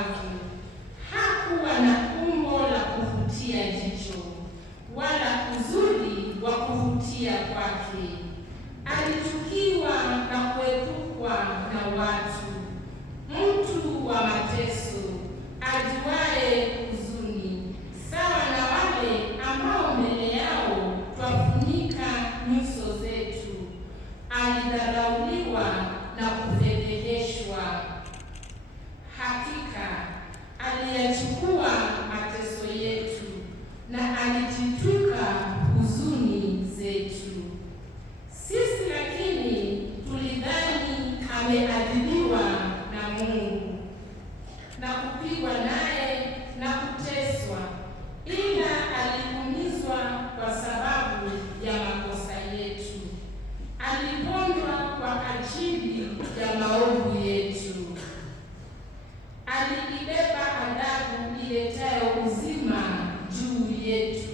mkavu. Hakuwa na umbo la kuvutia jicho wala uzuri wa kuvutia kwake. Alichukiwa na kuepukwa na watu, mtu wa mateso, ajuaye huzuni, sawa na wale ambao mbele yao twafunika nyuso zetu. Alidharauliwa na kufedheheshwa. Hakika aliyachukua mateso yetu na alijitwika huzuni zetu. Sisi lakini tulidhani ameadhibiwa na Mungu na kupigwa naye na kuteswa, ila aliumizwa kwa sababu ya makosa yetu, alipondwa kwa ajili ya maovu yetu. Aliibeba adhabu iletayo uzima juu yetu,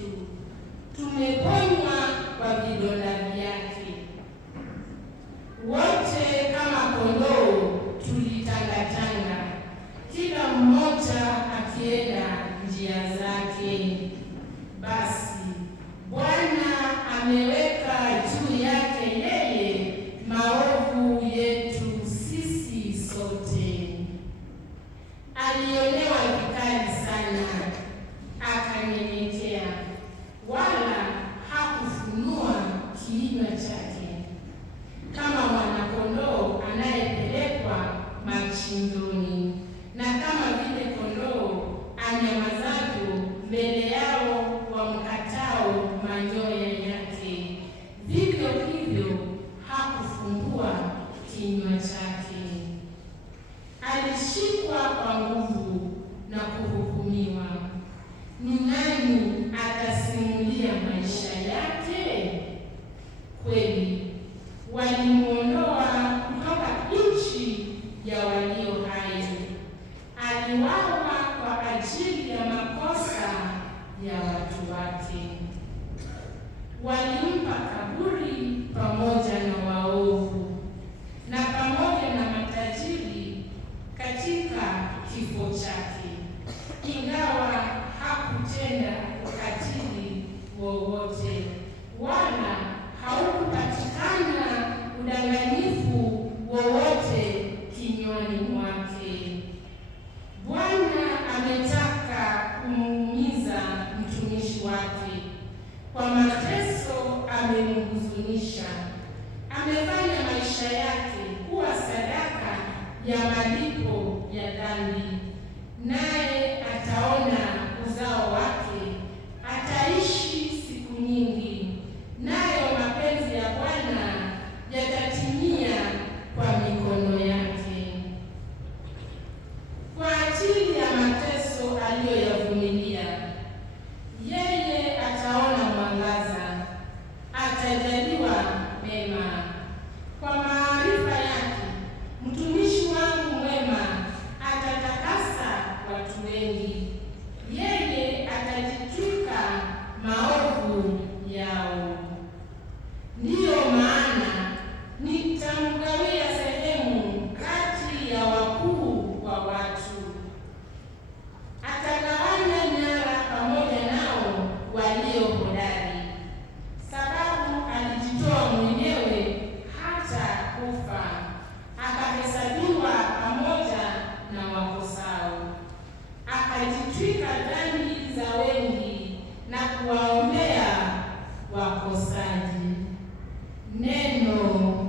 tumeponywa kwa vidonda vyake. Wote kama kondoo tulitangatanga, kila mmoja akienda njia zake. Basi Bwana ameweka juu yake yeye maovu yetu sisi sote. Alionewa vikali sana, akanyenyekea, wala hakufunua kinywa chake, kama mwana-kondoo anayepelekwa machinjoni, na kama vile kondoo anyamazavyo mbele yao wamkatao manyoya yake, vivyo hivyo hakufungua kinywa chake. Alishikwa kwa nguvu na kuhukumiwa. Ni nani atasimulia maisha yake? Kweli walimwondoa kutoka nchi ya walio hai, aliwawa kwa ajili ya makosa ya watu wake. Walimpa kaburi pamoja na waovu na pamoja na matajiri katika kifo chake, ingawa hakutenda ukatili wowote, wala haukupatikana udanganyifu wowote kinywani mwake. Bwana ametaka kumuumiza mtumishi wake, kwa mateso amemhuzunisha. Amefanya maisha yake kuwa sadaka ya malipo ya dhambi, naye ataona uzao wake, ataishi siku nyingi, nayo mapenzi ya Bwana yatatimia kwa mikono yake. Kwa ajili ya mateso aliyoyavumilia, yeye ataona mwangaza, atajaliwa mema. Kwa maarifa yake mtumishi wangu mwema atatakasa watu wengi, yeye atajitwika maovu yao. Ndiyo maana nitamgawia sehemu kati ya wakuu wa watu, atagawanya nyara pamoja nao walio hodari, sababu alijitoa mwenyewe hata kufa, akahesabiwa pamoja na wakosao, akajitwika dhambi za wengi na kuwaombea wakosaji. Neno